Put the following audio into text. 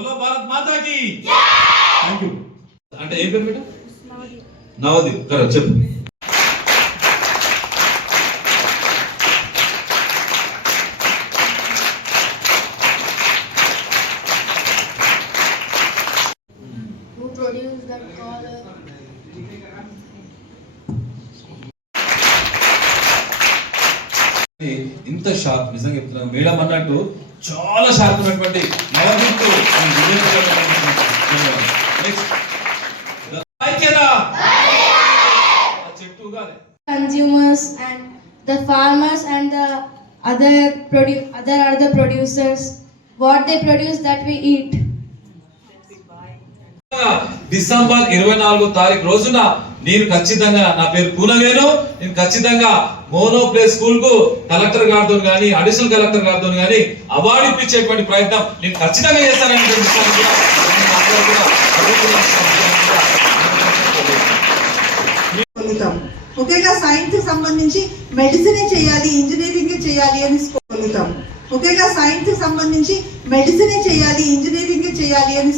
బోలో భారత్ మాతాకి. Thank you అంటే ఏం పేరు మేడం? నవదీప్. కరెక్ట్ చెప్పు. Who produced that color. ఇంత షార్ప్ నిజంగా చెప్తున్నాను మేడం అన్నట్టు చాలా షార్ప్ ఉన్నటువంటి. Consumers and the farmers and the other produ- other are the producers. What they produce that we eat. December ఇరవై నాలుగో తారీఖు రోజున నేను ఖచ్చితంగా నా పేరు పూనవేను నేను ఖచ్చితంగా మోనో ప్లే స్కూల్కు కలెక్టర్ గారితో గాని అడిషనల్ కలెక్టర్ గారితో గాని అవార్డు ఇప్పించేటువంటి ప్రయత్నం నేను ఖచ్చితంగా చేస్తానని ముఖ్యంగా సైన్స్ సంబంధించి మెడిసినే చేయాలి ఇంజనీరింగ్ చేయాలి అని పొందుతాం. ముఖ్యంగా సైన్స్ సంబంధించి మెడిసినే చేయాలి ఇంజనీరింగ్ చేయాలి అని